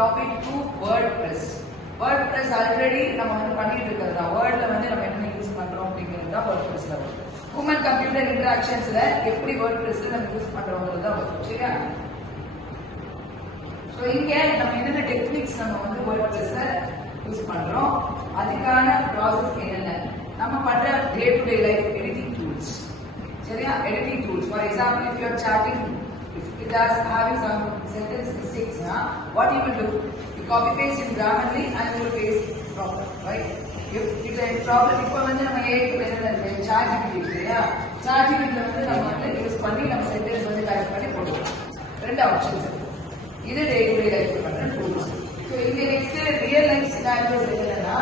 topic 2 WordPress. WordPress already நம்ம வந்து பண்ணிட்டு இருக்கறதா. Wordல வந்து நம்ம என்ன யூஸ் பண்றோம் அப்படிங்கிறது தான் WordPressல வரும். ஹியூமன் கம்ப்யூட்டர் இன்டராக்ஷன்ஸ்ல எப்படி WordPressல நம்ம யூஸ் பண்றோம்ங்கிறது தான் வரும். சரியா? சோ இங்க நம்ம என்னென்ன டெக்னிக்ஸ் நம்ம வந்து WordPressல யூஸ் பண்றோம், அதுக்கான process என்னென்ன, நம்ம பண்ற day to day life editing tools. சரியா? Editing tools. For example, if you are chatting, if it is having some sentence mistakes, what you will do? You copy paste in Grammarly and you will paste proper, right? If it is a problem, இப்போ வந்து நம்ம ஏக்கு என்ன chatGPT இல்லையா, chatGPT வந்து நம்ம வந்து யூஸ் பண்ணி நம்ம சென்டென்ஸ் வந்து டைப் பண்ணி போடுவோம். ரெண்டு ஆப்ஷன்ஸ் இருக்கு. இது டே டு டே லைஃப் பண்ற டூல்ஸ். ஸோ இங்க நெக்ஸ்ட் ரியல் லைஃப் சினாரியோஸ் என்னன்னா,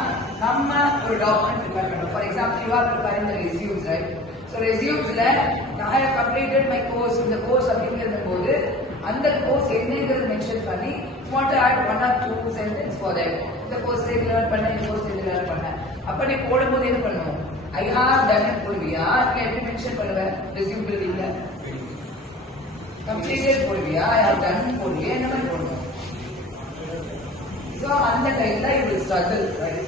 நம்ம ஒரு டாக்குமெண்ட் ப்ரிப்பேர் பண்றோம். For example, you are preparing the resumes, right? So ரெஸ்யூம்ஸ்ல நான் ஹேவ் கம்ப்ளீட்டட் மை கோர்ஸ், இந்த கோர்ஸ் அப்படிங்கிற போது அந்த கோர்ஸ் என்னங்கிறது மென்ஷன் பண்ணி what add 1 or 2 sentence for that. இந்த கோர்ஸ் லேர்ன் பண்ண, இந்த கோர்ஸ் லேர்ன் பண்ண. அப்ப நீ போடும்போது என்ன பண்ணுவோம்? ஐ ஹேவ் டன் இட் போடுவியா, இல்ல எப்படி மென்ஷன் பண்ணுவேன்? ரெஸ்யூம் பில்டிங்ல கம்ப்ளீட்டட் போடுவியா, ஐ ஹேவ் டன் போடுவியா, என்ன மாதிரி போடுவோம்? So at the time you will struggle, right?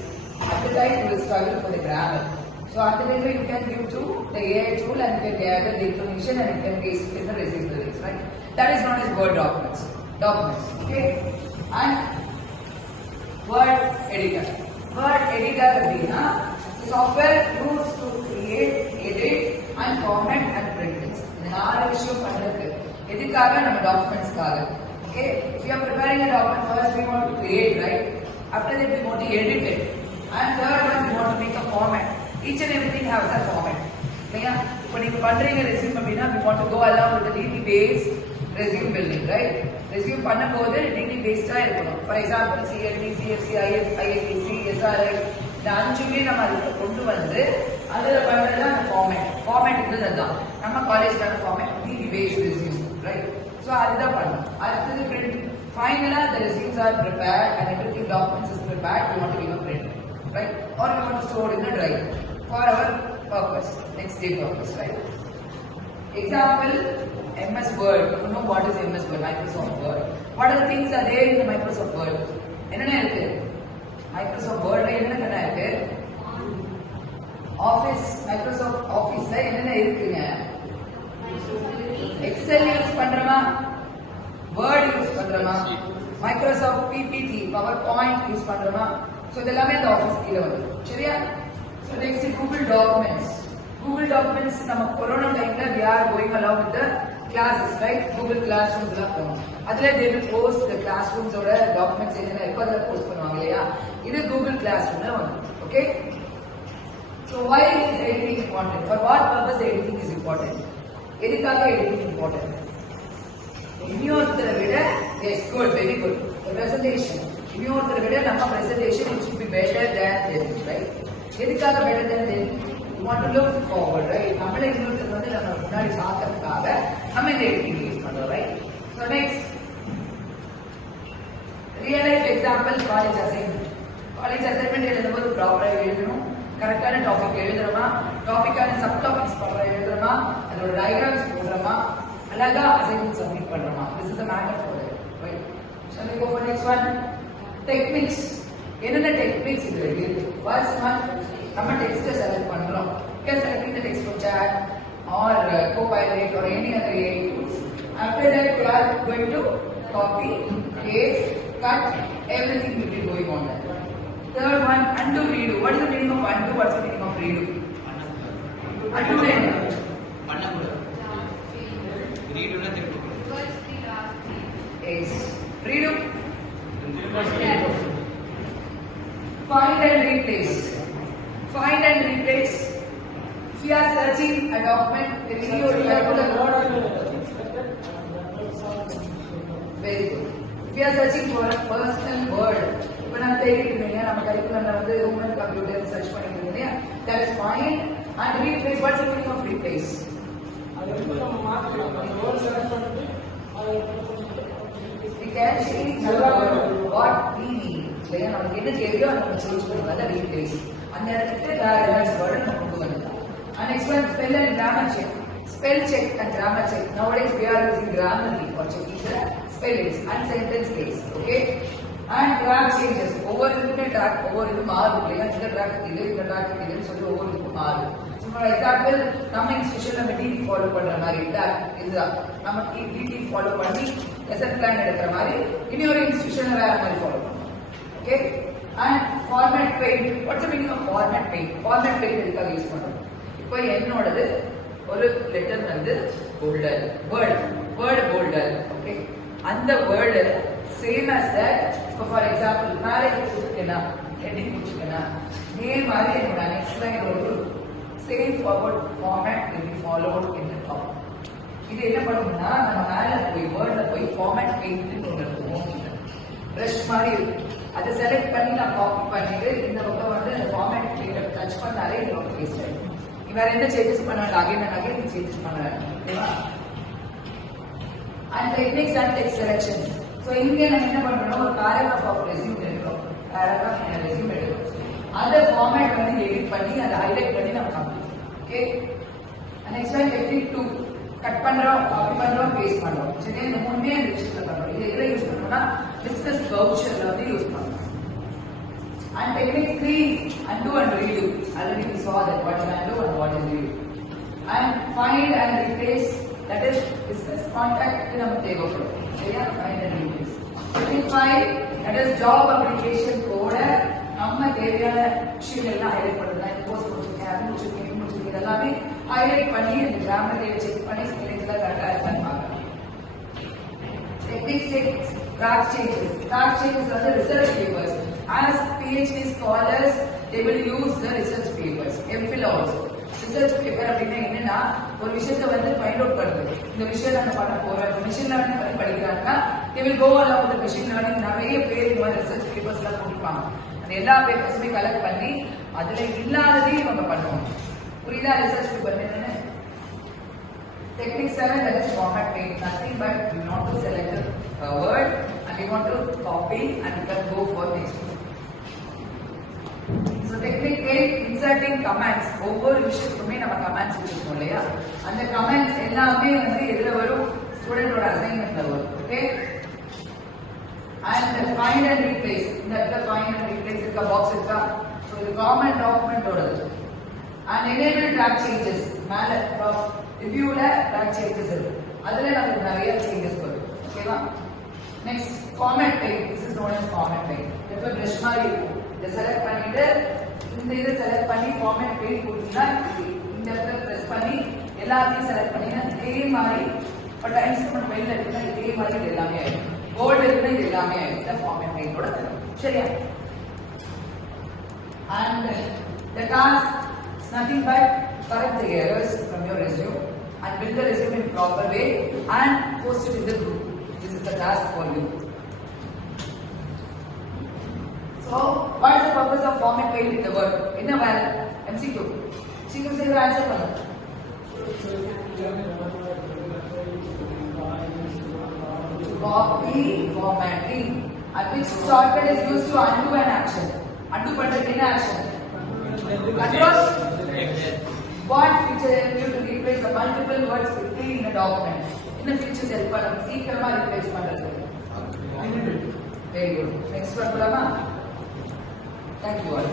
At the time you will struggle for the grammar. So at the time you can give to the AI tool and you can gather the information and you can paste it in the resume buildings, right? That is known as Word documents. Okay? And Word editor. Word editor is software used to create, edit and format and print things. இந்த நாலு விஷயம் பண்றது எதுக்காக? நம்ம டாக்குமெண்ட்ஸ்க்காக. Okay, if you are preparing a document, first we want to create, right? After that we want to edit it, and third one we want to make a format. Each and everything has a format. Okay, when you are பண்றீங்க resume அப்படினா, we want to go along with the DT based resume building, right? Resume பண்ணும்போது DT based ஆ இருக்கணும். For example, CLT, CFC, IITC, SRI, இந்த அஞ்சுமே நம்ம அதுக்கு கொண்டு வந்து அதுல பண்றது அந்த format. Format இதுதான் நம்ம காலேஜ்க்கான format, DT based resume, right? So அதுதான் பண்ணணும். அடுத்தது print. Finally, the resumes are prepared and everything documents is prepared. We want to give a print, right? Or we want to store in the drive for our purpose, next day purpose, right? Example, MS Word. You know what is MS Word? Microsoft Word. What are the things are there in the Microsoft Word? என்னென்ன இருக்கு? Microsoft Word ல என்னென்ன இருக்கு? Office, Microsoft Office ல என்னென்ன இருக்குங்க? Excel use பண்றோமா, Word use பண்றோமா, Microsoft PPT, PowerPoint யூஸ் பண்றோமா. சோ இதெல்லாம் இந்த ஆபீஸ் கீழ வருது. சரியா? So next Google Documents. Google Documents நம்ம கொரோனா டைம்ல we are going along with the classes, right? Google Classrooms ல போறோம். அதுல they will post the classrooms ஓட documents என்னென்ன எப்ப அத போஸ்ட் பண்ணுவாங்க இல்லையா? இது Google Classroom ல வந்து. Okay? So why is editing important? For what purpose editing is important? எதுக்காக editing important? இன்னொருத்தரை விட, yes, good, very good. The presentation. இன்னொருத்தரை விட நம்ம presentation it should be better than them, right? எதுக்காக better than them? We want to look forward, right? நம்மள இன்னொருத்தர் வந்து நம்ம முன்னாடி பார்க்கறதுக்காக நம்ம இந்த editing யூஸ் பண்றோம், right? So next, real life example, college assignment. College assignment எழுதும்போது ப்ராப்பரா எழுதணும். கரெக்டான டாபிக் எழுதுறோமா, டாபிக்கான சப் டாபிக்ஸ் பண்ற எழுதுறோமா, அதோட டயகிராம்ஸ் போடுறோமா, அழகா அசைன்மெண்ட் சப்மிட் பண்றோமா. This is a matter for it, right? Shall we go for next one? Techniques. என்னென்ன டெக்னிக்ஸ் இதுல இருக்கு? First one, நம்ம டெக்ஸ்ட் செலக்ட் பண்றோம். Okay, selecting the text from chat or Copilot or any other AI tools. After that, we are going to copy, paste, cut, everything will be going on that. Third one, undo, redo. What is the meaning of undo? What's the meaning of redo? Undo என்ன? பண்ணக்கூடாது. redo னா திருப்பி. Yes. redo. Find and replace. Find and replace. If you are searching a document, very good. If you are searching for a personal word, இப்போ நம்ம தேடிட்டு நம்ம கரிக்குலம்ல வந்து ஹியூமன் கம்ப்யூட்டர் சர்ச் பண்ணிட்டு இருந்தீங்க, that is fine. And replace, what's the meaning of replace? அது நம்ம மாத்தலாம். அந்த வேர்ட் செலக்ட் பண்ணிட்டு we can change the word what we need. இல்லையா, நமக்கு என்ன தேவையோ அதை நம்ம சேஞ்ச் பண்ணுவோம். அதான் replace. அந்த இடத்துக்கு வேற ஏதாச்சும் வேர்ட் நம்ம கொண்டு வரலாம். And next one, spell and grammar check. Spell check and grammar check. Nowadays we are using Grammarly for checking the spellings and sentence case. Okay. and track changes. ஒவ்வொரு இதுக்குமே track ஒவ்வொரு இது மாறும் இல்லையா? இந்த track இது, இந்த track இதுன்னு சொல்லி ஒவ்வொரு இதுக்கு மாறும். So for example, நம்ம இன்ஸ்டிடியூஷன்ல நம்ம DT ஃபாலோ பண்ற மாதிரி இதுதான். நம்ம DT ஃபாலோ பண்ணி லெசன் பிளான் எடுக்கிற மாதிரி இன்னொரு இன்ஸ்டிடியூஷன்ல வேற மாதிரி ஃபாலோ பண்ணுவோம். Okay? And format paint. What's the meaning of format paint? Format paint எதுக்காக யூஸ் பண்றோம்? இப்போ என்னோடது ஒரு லெட்டர் வந்து போல்டர் வேர்ட் போல்டர். ஓகே? அந்த வேர்டு சேம் as that. இப்போ ஃபார் எக்ஸாம்பிள் மேரேஜ் கொடுத்துருக்கேன்னா ஹெட்டிங் கொடுத்துருக்கேன்னா இதே மாதிரி என்னோட நெக்ஸ்ட் லைன் ஒரு same forward format will be followed in the top. இது என்ன பண்ணும்னா நம்ம மேல போய் வேர்ட்ல போய் ஃபார்மேட் பெயிண்ட் ஒன்று இருக்கும், பிரஷ் மாதிரி இருக்கும். அதை செலக்ட் பண்ணி நான் காப்பி பண்ணிட்டு இந்த பக்கம் வந்து ஃபார்மேட் பெயிண்ட் டச் பண்ணாலே இது ரொம்ப பேஸ்ட் ஆகிடும். நீ வேற என்ன சேஞ்சஸ் பண்ணாலும் அகைன் அண்ட் அகைன் நீ சேஞ்சஸ் பண்ணலாம். ஓகேவா? And techniques and text selection. So இங்கே நம்ம என்ன பண்றோம், ஒரு பேராகிராஃப் ஆஃப் ரெஸ்யூம் எடுக்கிறோம், பேராகிராஃப் ரெஸ்யூம் எடுக்கிறோம், அதை ஃபார்மேட் பண்ணி எடிட் பண்ணி அதை ஹைலைட் பண்ணி நம்ம காமிக்கிறோம். ஓகே? நெக்ஸ்ட் ஒன் டெக்னிக் 2, கட் பண்றோம், காப்பி பண்றோம், பேஸ்ட் பண்றோம். சரி, இந்த மூணுமே அந்த விஷயத்துல பண்றோம். இது எதுல யூஸ் பண்றோம்னா பிசினஸ் வவுச்சர்ல வந்து யூஸ் பண்றோம். And technique 3, undo and redo. Already we saw that what is undo and what is redo. And find and replace, that is business contact நம்ம தேவைப்படும். சரியா? Find and replace. Technique 5, that is job application கோட நம்ம தேவையான விஷயங்கள் எல்லாம் ஹைலைட் பண்றது. இந்த கோர்ஸ் முடிச்சிருக்கேன், அது முடிச்சிருக்கேன், எல்லாமே ஹைலைட் பண்ணி இந்த கிராமரை செக் பண்ணி ஸ்பெல்லிங்ஸ் எல்லாம் கரெக்டா இருக்கான்னு பார்க்கணும். Technique 6, track changes. Track changes are the research papers. As PhD scholars, they will use the research papers. MPhil also. Research paper அப்படின்னா என்னன்னா ஒரு விஷயத்தை வந்து ஃபைண்ட் அவுட் பண்றது. இந்த விஷயம் நம்ம பண்ண போறோம், மிஷின் லேர்னிங் பண்ணி படிக்கிறாங்கன்னா they will go along with the machine learning. நிறைய பேர் இந்த மாதிரி ரிசர்ச் பேப்பர்ஸ் எல்லாம் கொடுப்பாங்க. அந்த எல்லா பேப்பர்ஸுமே கலெக்ட் பண்ணி அதுல இல்லாததையும் நம்ம பண்ணுவோம். புரியுதா? ரிசர்ச் பேப்பர் என்னன்னு? Technique 7, that is format paint. Nothing but you want to select a word and you want to copy and you can go for next one. So technique 8, inserting commands. ஒவ்வொரு விஷயத்துக்குமே நம்ம கமெண்ட்ஸ் வச்சிருக்கோம் இல்லையா? அந்த கமெண்ட்ஸ் எல்லாமே வந்து எதுல வரும்? ஸ்டூடெண்டோட அசைன்மெண்ட்ல வரும். Okay? And find and replace. இந்த இடத்துல find and replace இருக்க பாக்ஸ் இருக்கா? So இது காமன் டாக்குமெண்டோடது. And enable track changes. மேல ரிவ்யூல track changes இருக்கு. அதுல நமக்கு நிறைய சேஞ்சஸ் வரும். ஓகேவா? Next format paint. This is known as format paint. இப்போ பிரஷ் மாதிரி இருக்கும். இதை செலக்ட் பண்ணிட்டு இந்த இதை செலக்ட் பண்ணி ஃபார்மேட் பெயிண்ட் கொடுத்தீங்கன்னா இந்த இடத்துல பிரஸ் பண்ணி எல்லாத்தையும் செலக்ட் பண்ணினா இதே மாதிரி இப்போ டைம்ஸ் நம்ம வெளியில இருக்குன்னா இதே மாதிரி இது எல்லாமே ஆயிடும். போல்டு இருக்குன்னா இது எல்லாமே ஆயிடும். இந்த ஃபார்மேட் பெயிண்டோட தரும். சரியா? And the task is nothing but correct the errors from your resume and build the resume in proper way and post it in the group. This is the task for you. So, what is the purpose of format paint in the word? In a while, MCQ. MCQ से answer करो. Copy, formatting, and which shortcut is used to undo an action. Undo பண்றது என்ன action? Control. What feature help you to replace the multiple words quickly in a document? என்ன features help பண்ண சீக்கிரமா replace பண்றது? Very good. Next one போலாமா? Thank you all.